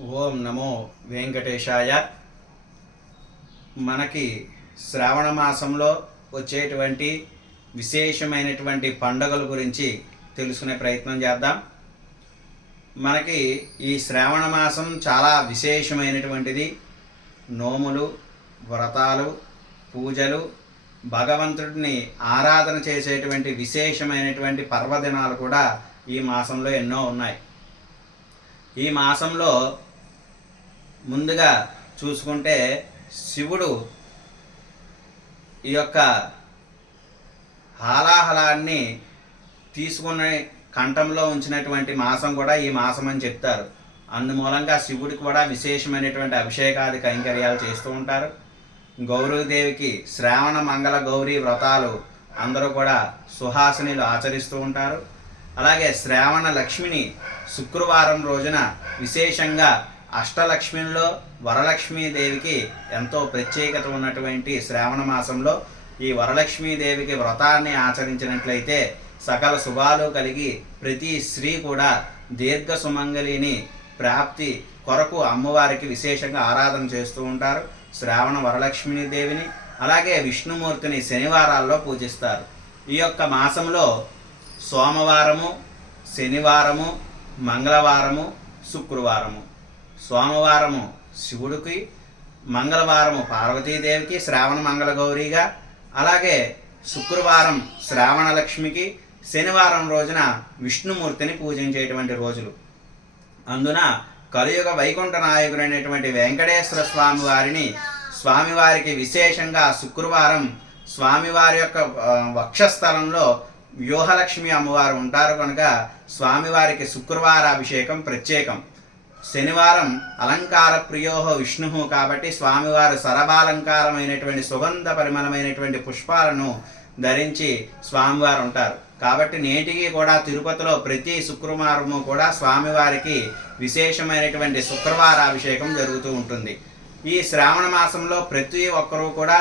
ఓం నమో వెంకటేశాయ. మనకి శ్రావణ మాసంలో వచ్చేటువంటి విశేషమైనటువంటి పండుగల గురించి తెలుసుకునే ప్రయత్నం చేద్దాం. మనకి ఈ శ్రావణ మాసం చాలా విశేషమైనటువంటిది. నోములు వ్రతాలు పూజలు భగవంతుడిని ఆరాధన చేసేటువంటి విశేషమైనటువంటి పర్వదినాలు కూడా ఈ మాసంలో ఎన్నో ఉన్నాయి. ఈ మాసంలో ముందుగా చూసుకుంటే శివుడు ఈ యొక్క హాలాహలాన్ని తీసుకునే కంఠంలో ఉంచినటువంటి మాసం కూడా ఈ మాసం అని చెప్తారు. అందుమూలంగా శివుడికి కూడా విశేషమైనటువంటి అభిషేకాది కైంకర్యాలు చేస్తూ ఉంటారు. గౌరీదేవికి శ్రావణ మంగళ గౌరీ వ్రతాలు అందరూ కూడా సుహాసినిలు ఆచరిస్తూ ఉంటారు. అలాగే శ్రావణ లక్ష్మిని శుక్రవారం రోజున విశేషంగా అష్టలక్ష్మిలో వరలక్ష్మీదేవికి ఎంతో ప్రత్యేకత ఉన్నటువంటి శ్రావణ మాసంలో ఈ వరలక్ష్మీదేవికి వ్రతాన్ని ఆచరించినట్లయితే సకల శుభాలు కలిగి ప్రతి స్త్రీ కూడా దీర్ఘ సుమంగళిని ప్రాప్తి కొరకు అమ్మవారికి విశేషంగా ఆరాధన చేస్తూ ఉంటారు. శ్రావణ వరలక్ష్మీ దేవిని అలాగే విష్ణుమూర్తిని శనివారాల్లో పూజిస్తారు. ఈ యొక్క మాసంలో సోమవారము శనివారము మంగళవారము శుక్రవారము. సోమవారము శివుడికి మంగళవారము పార్వతీదేవికి శ్రావణ మంగళగౌరిగా అలాగే శుక్రవారం శ్రావణ లక్ష్మికి శనివారం రోజున విష్ణుమూర్తిని పూజించేటువంటి రోజులు. అందున కలియుగ వైకుంఠ నాయకుడైనటువంటి వెంకటేశ్వర స్వామి వారిని స్వామివారికి విశేషంగా శుక్రవారం స్వామివారి యొక్క వక్షస్థలంలో వ్యూహలక్ష్మి అమ్మవారు ఉంటారు కనుక స్వామివారికి శుక్రవార అభిషేకం ప్రత్యేకం. శనివారం అలంకార ప్రియోహ విష్ణు కాబట్టి స్వామివారు సరబాలంకారమైనటువంటి సుగంధ పరిమళమైనటువంటి పుష్పాలను ధరించి స్వామివారు ఉంటారు. కాబట్టి నేటికి కూడా తిరుపతిలో ప్రతి శుక్రవారము కూడా స్వామివారికి విశేషమైనటువంటి శుక్రవార అభిషేకం జరుగుతూ ఉంటుంది. ఈ శ్రావణ మాసంలో ప్రతి ఒక్కరూ కూడా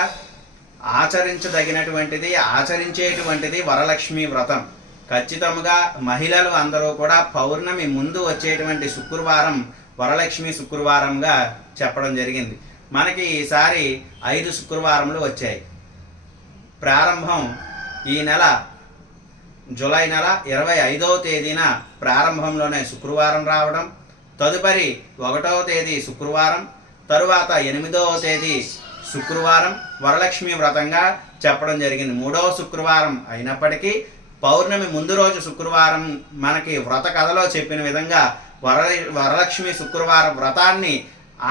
ఆచరించదగినటువంటిది ఆచరించేటువంటిది వరలక్ష్మి వ్రతం. ఖచ్చితంగా మహిళలు అందరూ కూడా పౌర్ణమి ముందు వచ్చేటువంటి శుక్రవారం వరలక్ష్మి శుక్రవారంగా చెప్పడం జరిగింది. మనకి ఈసారి ఐదు శుక్రవారములు వచ్చాయి. ప్రారంభం ఈ నెల జూలై నెల ఇరవై ఐదవ తేదీన ప్రారంభంలోనే శుక్రవారం రావడం తదుపరి ఒకటవ తేదీ శుక్రవారం తరువాత ఎనిమిదవ తేదీ శుక్రవారం వరలక్ష్మి వ్రతంగా చెప్పడం జరిగింది. మూడవ శుక్రవారం అయినప్పటికీ పౌర్ణమి ముందు రోజు శుక్రవారం మనకి వ్రత కథలో చెప్పిన విధంగా వర వరలక్ష్మి శుక్రవార వ్రతాన్ని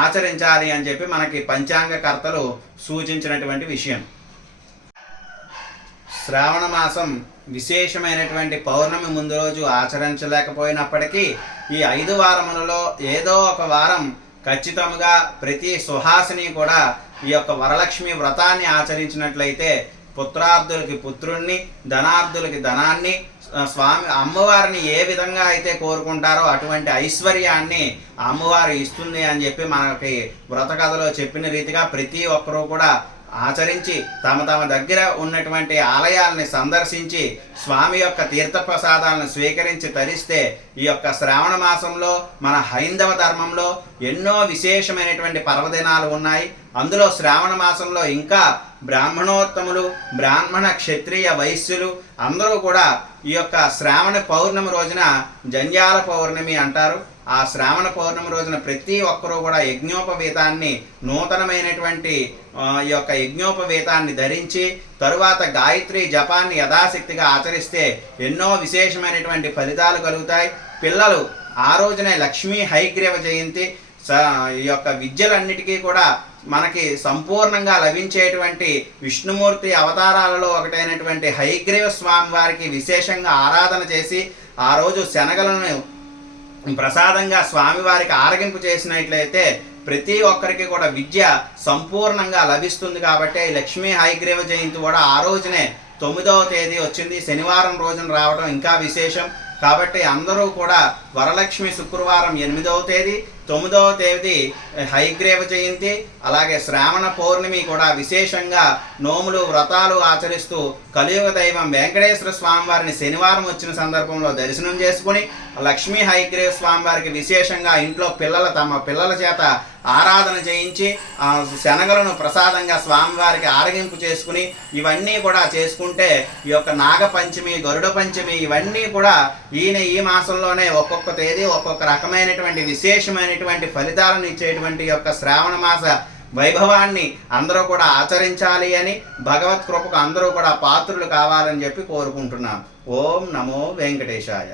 ఆచరించాలి అని చెప్పి మనకి పంచాంగకర్తలు సూచించినటువంటి విషయం. శ్రావణ మాసం విశేషమైనటువంటి పౌర్ణమి ముందు రోజు ఆచరించలేకపోయినప్పటికీ ఈ ఐదు వారములలో ఏదో ఒక వారం ఖచ్చితంగా ప్రతి సుహాసిని కూడా ఈ యొక్క వరలక్ష్మి వ్రతాన్ని ఆచరించినట్లయితే పుత్రార్థులకి పుత్రుణ్ణి ధనార్థులకి ధనాన్ని స్వామి అమ్మవారిని ఏ విధంగా అయితే కోరుకుంటారో అటువంటి ఐశ్వర్యాన్ని అమ్మవారు ఇస్తుంది అని చెప్పి మనకి వ్రత కథలో చెప్పిన రీతిగా ప్రతి ఒక్కరూ కూడా ఆచరించి తమ తమ దగ్గర ఉన్నటువంటి ఆలయాల్ని సందర్శించి స్వామి యొక్క తీర్థప్రసాదాలను స్వీకరించి తరిస్తే ఈ యొక్క శ్రావణ మాసంలో మన హైందవ ధర్మంలో ఎన్నో విశేషమైనటువంటి పర్వదినాలు ఉన్నాయి. అందులో శ్రావణ మాసంలో ఇంకా బ్రాహ్మణోత్తములు బ్రాహ్మణ క్షత్రియ వైశ్యులు అందరూ కూడా ఈ యొక్క శ్రావణ పౌర్ణమి రోజున జంజాల పౌర్ణమి అంటారు. ఆ శ్రావణ పౌర్ణమి రోజున ప్రతి ఒక్కరూ కూడా యజ్ఞోపవీతాన్ని నూతనమైనటువంటి ఈ యొక్క యజ్ఞోపవీతాన్ని ధరించి తరువాత గాయత్రి జపాన్ని యథాశక్తిగా ఆచరిస్తే ఎన్నో విశేషమైనటువంటి ఫలితాలు కలుగుతాయి. పిల్లలు ఆ రోజునే లక్ష్మీ హైగ్రీవ జయంతి స- ఈ యొక్క విద్యలన్నిటికీ కూడా మనకి సంపూర్ణంగా లభించేటువంటి విష్ణుమూర్తి అవతారాలలో ఒకటైనటువంటి హైగ్రీవ స్వామి వారికి విశేషంగా ఆరాధన చేసి ఆ రోజు శనగలను ప్రసాదంగా స్వామివారికి ఆరగింపు చేసినట్లయితే ప్రతి ఒక్కరికి కూడా విద్య సంపూర్ణంగా లభిస్తుంది కాబట్టి లక్ష్మీ హైగ్రీవ జయంతి కూడా ఆ రోజునే తొమ్మిదవ తేదీ వచ్చింది. శనివారం రోజున రావడం ఇంకా విశేషం. కాబట్టి అందరూ కూడా వరలక్ష్మి శుక్రవారం ఎనిమిదవ తేదీ తొమ్మిదవ తేదీ హైగ్రేవ జయంతి అలాగే శ్రావణ పౌర్ణమి కూడా విశేషంగా నోములు వ్రతాలు ఆచరిస్తూ కలియుగ దైవం వెంకటేశ్వర స్వామివారిని శనివారం వచ్చిన సందర్భంలో దర్శనం చేసుకుని లక్ష్మీ హైగ్రేవ స్వామివారికి విశేషంగా ఇంట్లో పిల్లల తమ పిల్లల చేత ఆరాధన చేయించి శనగలను ప్రసాదంగా స్వామివారికి ఆరగింపు చేసుకుని ఇవన్నీ కూడా చేసుకుంటే ఈ యొక్క నాగపంచమి గరుడ పంచమి ఇవన్నీ కూడా ఈయన ఈ మాసంలోనే ఒక్కొక్క తేదీ ఒక్కొక్క రకమైనటువంటి విశేషమైన విశేషమైనటువంటి ఫలితాలను ఇచ్చేటువంటి యొక్క శ్రావణ మాస వైభవాన్ని అందరూ కూడా ఆచరించాలి అని భగవత్ కృపకు అందరూ కూడా పాత్రులు కావాలని చెప్పి కోరుకుంటున్నాం. ఓం నమో వెంకటేశాయ.